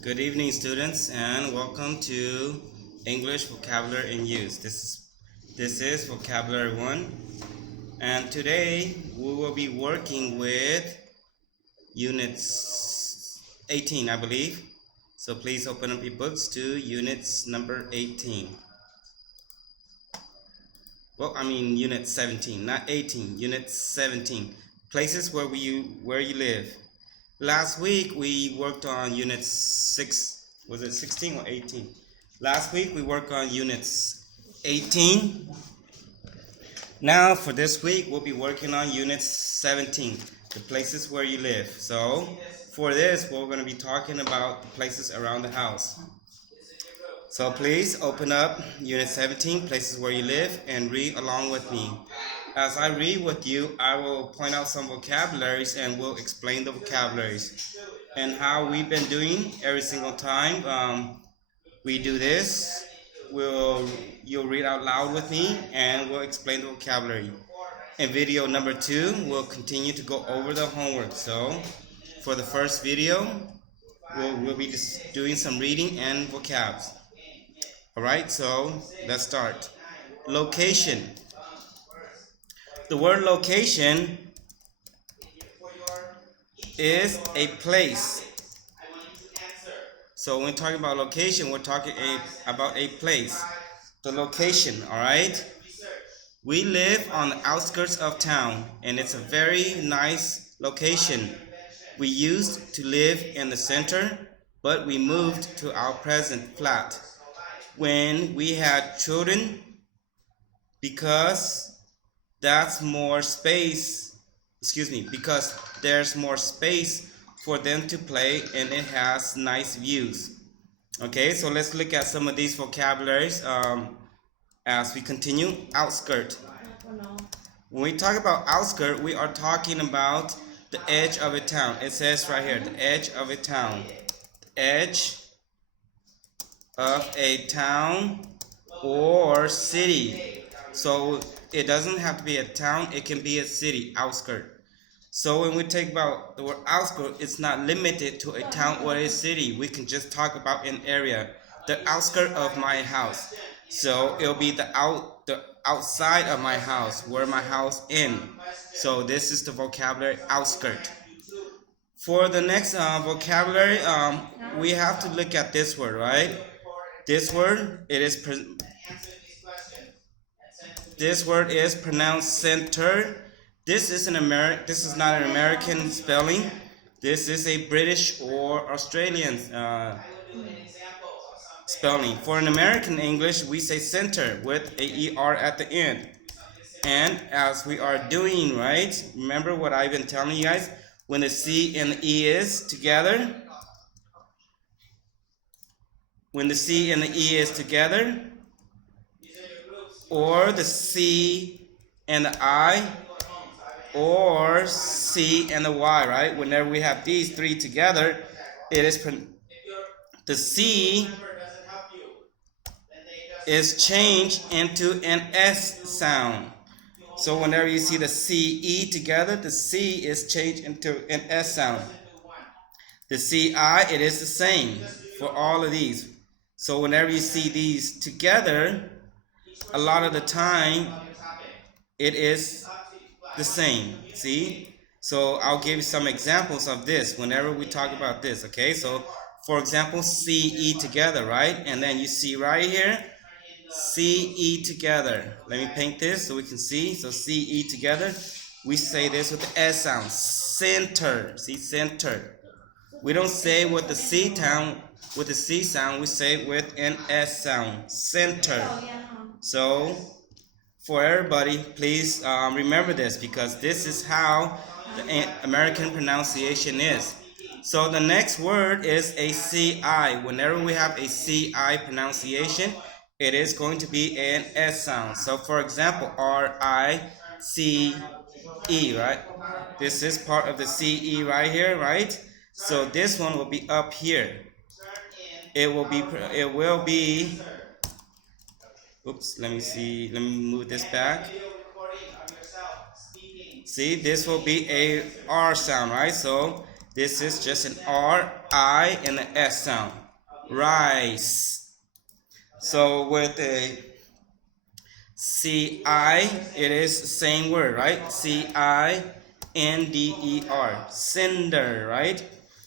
Good evening, students, and welcome to English Vocabulary in Use. This is Vocabulary 1, and today we will be working with Units 18, I believe. So please open up your books to Units number 18. Unit 17, not 18. Unit 17. Places where you live. Last week we worked on Unit 6. Was it 16 or 18? Last week we worked on Units 18. Now for this week we'll be working on Unit 17, the places where you live. So for this we're going to be talking about the places around the house. So please open up Unit 17, places where you live, and read along with me. As I read with you, I will point out some vocabularies and we'll explain the vocabularies and how we've been doing every single time we do this. You'll read out loud with me and we'll explain the vocabulary. In video number 2, we'll continue to go over the homework. So for the first video, we'll be just doing some reading and vocabs. Alright, so let's start. Location. The word location is a place. So when we're talking about location, we're talking about a place. The location, alright? We live on the outskirts of town, and it's a very nice location. We used to live in the center, but we moved to our present flat when we had children because there's more space for them to play and it has nice views. Okay, so let's look at some of these vocabularies as we continue. Outskirt. When we talk about outskirt, we are talking about the edge of a town. It says right here, the edge of a town. The edge of a town or city. So it doesn't have to be a town, it can be a city, outskirt. So when we talk about the word outskirt, it's not limited to a town or a city. We can just talk about an area, the outskirt of my house. So it'll be the outside of my house, where my house in. So this is the vocabulary outskirt. For the next vocabulary, we have to look at this word, right? This word, this word is pronounced center. This is not an American spelling. This is a British or Australian spelling. For an American English, we say center with a ER at the end. And as we are doing, right? Remember what I've been telling you guys? When the C and the E is together, or the C and the I, or C and the Y, right? Whenever we have these three together, the C is changed into an S sound. So whenever you see the CE together, the C is changed into an S sound. The CI, it is the same for all of these. So whenever you see these together, a lot of the time, it is the same. See? So I'll give you some examples of this whenever we talk about this. Okay? So for example, CE together, right? And then you see right here, CE together. Let me paint this so we can see. So CE together, we say this with the S sound. Center. See, center. We don't say with the C sound, we say it with an S sound. Center. So for everybody, please remember this, because this is how the American pronunciation is. So the next word is a CI. Whenever we have a CI pronunciation, it is going to be an S sound. So for example, RICE, right? This is part of the CE right here, right? So this one will be up here. It will be oops, let me move this back. See, this will be a R sound, right? So This is just an R, I, and an S sound. Rice. So with a C-I, it is the same word, right? C-I-N-D-E-R. Cinder, right?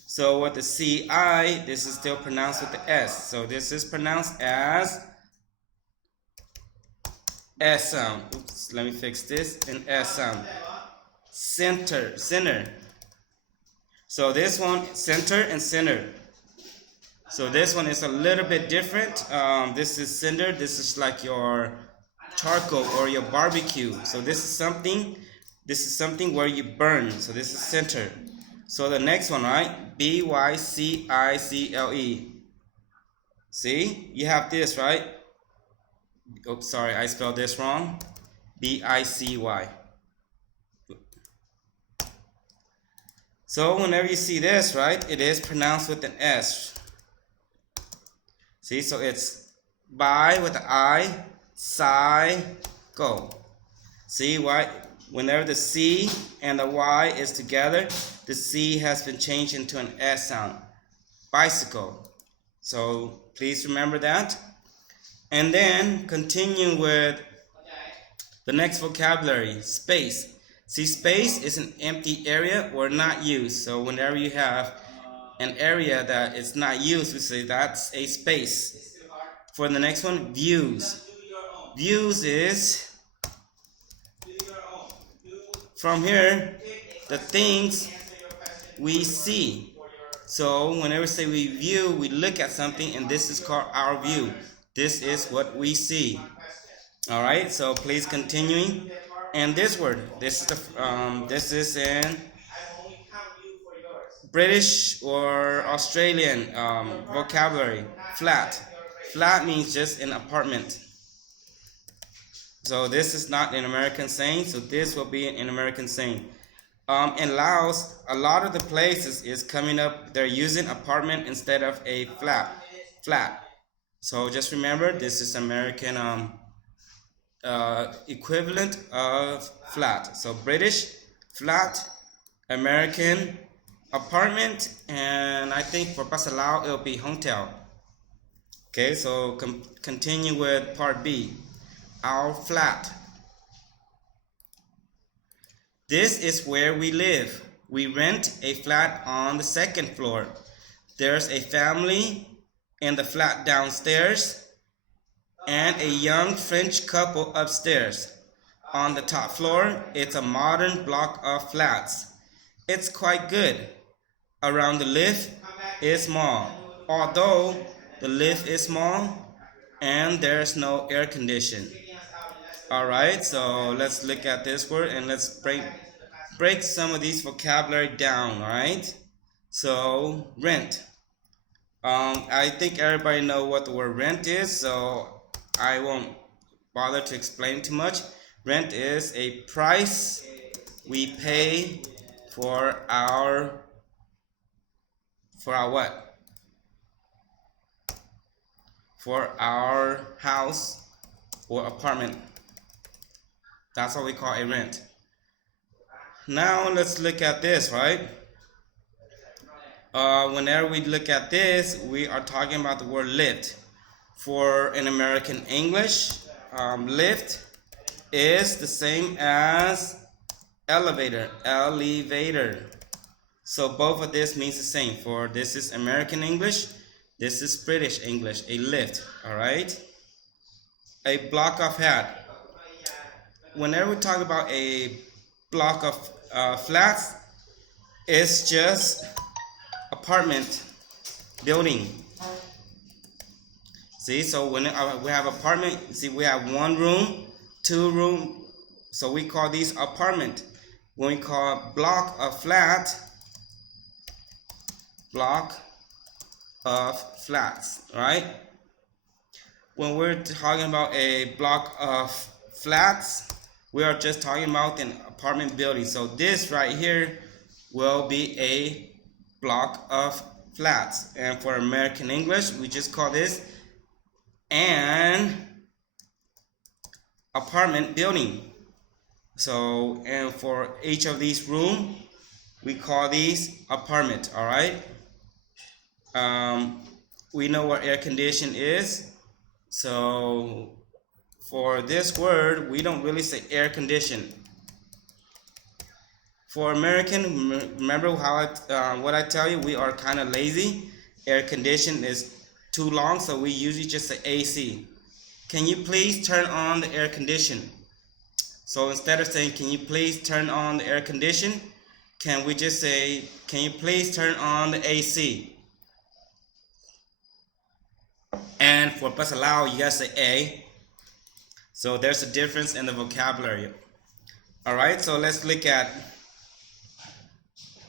So with the C-I, this is still pronounced with the S. So this is pronounced as S sound. Oops, let me fix this. An S sound. Center. So this one, center and center. So this one is a little bit different. This is cinder. This is like your charcoal or your barbecue. So this is something where you burn. So this is center. So the next one, right? B-Y-C-I-C-L-E. See? You have this, right? Oops, sorry, I spelled this wrong. B-I-C-Y. So whenever you see this, right, it is pronounced with an S. See, so it's by with the I, go. See why? Whenever the C and the Y is together, the C has been changed into an S sound. Bicycle. So please remember that. And then continue with the next vocabulary, space. See, space is an empty area or not used. So whenever you have an area that is not used, we say that's a space. For the next one, views. Views is from here, the things we see. So whenever we say we view, we look at something, and this is called our view. This is what we see. All right, so please continuing. And this word, this is in British or Australian vocabulary. Flat. Flat means just an apartment. So this is not an American saying, so this will be an American saying. In Laos, a lot of the places is coming up, they're using apartment instead of a flat. So just remember, this is American equivalent of flat. So British, flat, American, apartment, and I think for Pasalao it'll be hotel. Okay, so continue with part B. Our flat. This is where we live. We rent a flat on the second floor. There's a family in the flat downstairs and a young French couple upstairs. On the top floor, it's a modern block of flats. It's quite good. Around the lift is small. Although the lift is small and there's no air condition. Alright, so let's look at this word and let's break some of these vocabulary down, alright? So, rent. I think everybody know what the word rent is, so I won't bother to explain too much. Rent is a price we pay for our what? For our house or apartment. That's what we call a rent. Now let's look at this, right? Whenever we look at this, we are talking about the word lift. For an American English, lift is the same as elevator. So both of this means the same. For this is American English, this is British English, a lift, all right? A block of hat. Whenever we talk about a block of flats, it's just apartment building. See, so when we have apartment, see, we have 1 room, 2 room, so we call these apartment. When we call block of flat, block of flats, right? When we're talking about a block of flats, we are just talking about an apartment building. So this right here will be a block of flats. And for American English, we just call this an apartment building. So, and for each of these room, we call these apartment. All right. Um, we know what air condition is. So for this word, we don't really say air condition. For American, remember how what I tell you, we are kind of lazy. Air condition is too long, so we usually just say AC. Can you please turn on the air condition? So instead of saying, can you please turn on the air condition, can we just say, can you please turn on the AC? And for pasalao, you gotta say A. So there's a difference in the vocabulary. All right, so let's look at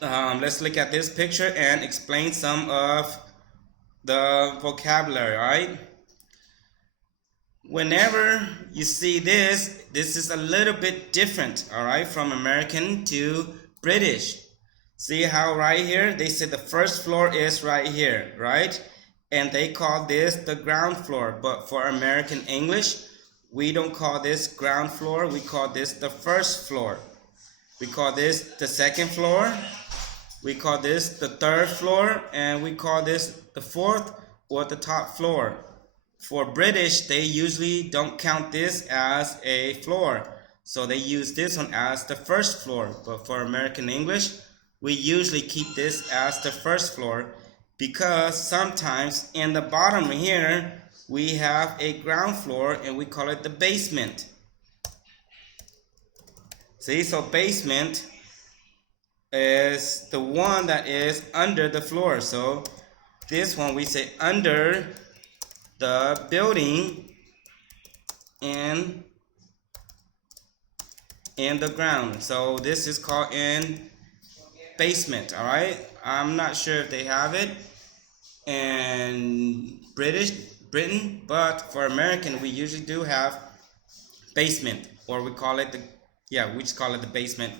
this picture and explain some of the vocabulary. All right. Whenever you see this is a little bit different. All right, from American to British. See how right here they say the first floor is right here, right? And they call this the ground floor. But for American English, we don't call this ground floor. We call this the first floor. We call this the second floor. We call this the third floor. And we call this the fourth or the top floor. For British, they usually don't count this as a floor. So they use this one as the first floor. But for American English, we usually keep this as the first floor because sometimes in the bottom here, we have a ground floor and we call it the basement. See, so basement is the one that is under the floor. So this one we say under the building in the ground. So this is called in basement. All right, I'm not sure if they have it in Britain, but for American we usually do have basement, or we call it we just call it the basement.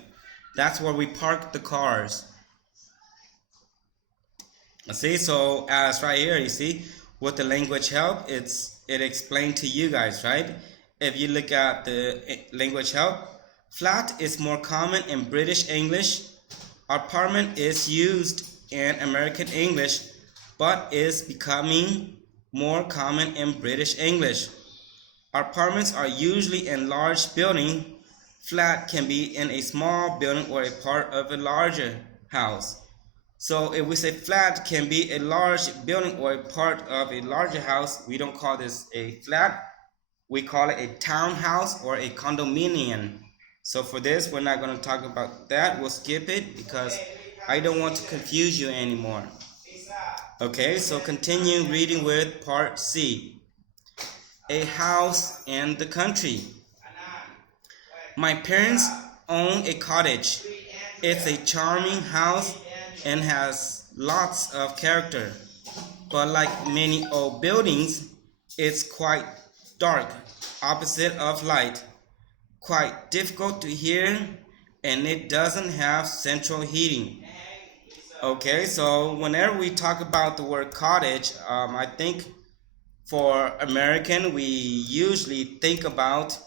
That's where we park the cars. See, so as right here, you see, with the language help, it explained to you guys, right? If you look at the language help, flat is more common in British English. Apartment is used in American English, but is becoming more common in British English. Apartments are usually in large buildings. Flat can be in a small building or a part of a larger house. So if we say flat can be a large building or a part of a larger house, we don't call this a flat. We call it a townhouse or a condominium. So for this, we're not going to talk about that. We'll skip it because I don't want to confuse you anymore. Okay, so continue reading with part C. A house in the country. My parents own a cottage. It's a charming house and has lots of character. But like many old buildings, it's quite dark, opposite of light. Quite difficult to hear, and it doesn't have central heating. Okay, so whenever we talk about the word cottage, I think for American, we usually think about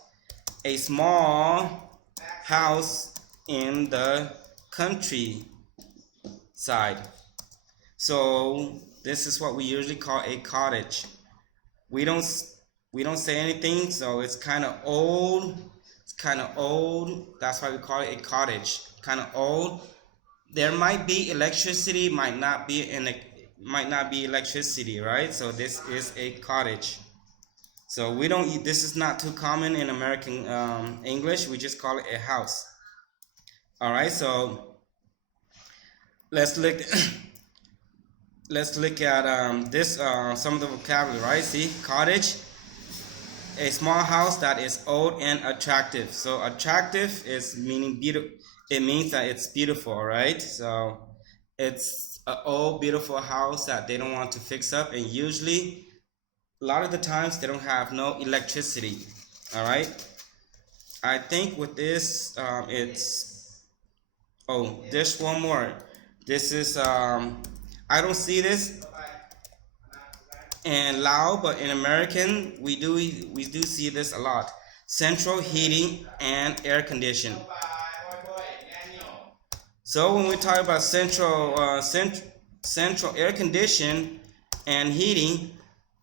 a small house in the countryside. So this is what we usually call a cottage. We don't say anything, so it's kind of old. It's kind of old. That's why we call it a cottage. Kind of old. There might be electricity, might not be electricity, right? So this is a cottage. So we don't. This is not too common in American English. We just call it a house. All right. So let's look. Let's look at this. Some of the vocabulary, right? See, cottage. A small house that is old and attractive. So attractive is meaning beautiful. It means that it's beautiful, right? So it's an old, beautiful house that they don't want to fix up, and usually, a lot of the times, they don't have no electricity. All right. I think with this, there's one more. This is I don't see this in Lao, but in American we do see this a lot. Central heating and air condition. So when we talk about central air condition and heating,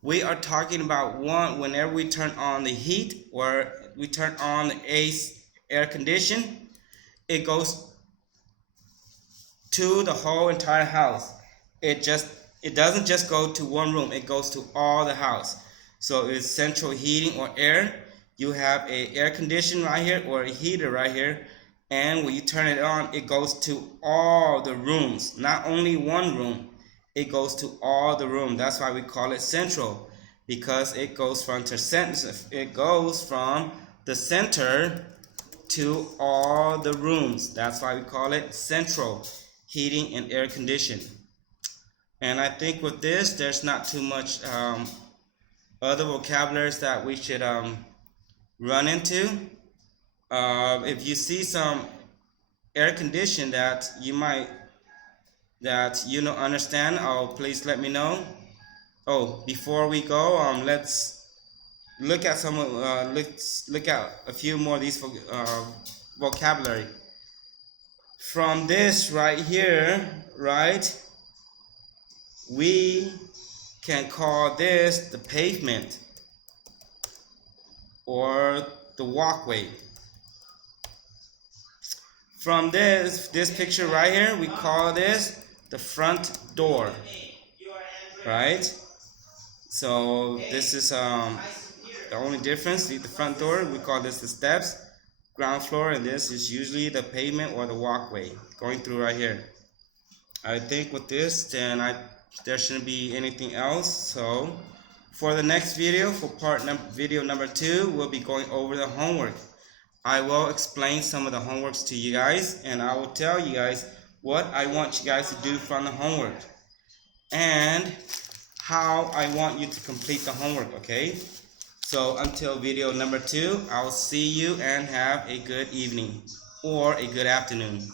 we are talking about one whenever we turn on the heat or we turn on the air condition, it goes to the whole entire house. It doesn't just go to one room, it goes to all the house. So it's central heating or air. You have a air conditioner right here or a heater right here, and when you turn it on, it goes to all the rooms, not only one room. It goes to all the room. That's why we call it central, because it goes from the center to all the rooms. That's why we call it central heating and air conditioning. And I think with this, there's not too much other vocabularies that we should run into. If you see some air condition that you don't understand, please let me know. Oh, before we go, let's look at let's look at a few more of these vocabulary. From this right here, right, we can call this the pavement or the walkway. From this picture right here, we call this the front door, right? So this is the only difference. The front door, we call this the steps, ground floor, and this is usually the pavement or the walkway going through right here. I think with this, then there shouldn't be anything else. So for the next video, for video number 2, we'll be going over the homework. I will explain some of the homeworks to you guys, and I will tell you guys what I want you guys to do from the homework and how I want you to complete the homework, okay? So until video number 2, I'll see you and have a good evening or a good afternoon.